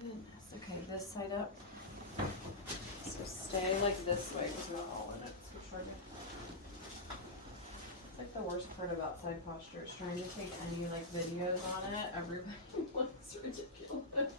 Goodness. Okay, this side up. So stay like this way because we're all in it. So try to. It's like the worst part about side posture is trying to take any like videos on it. Everybody looks ridiculous.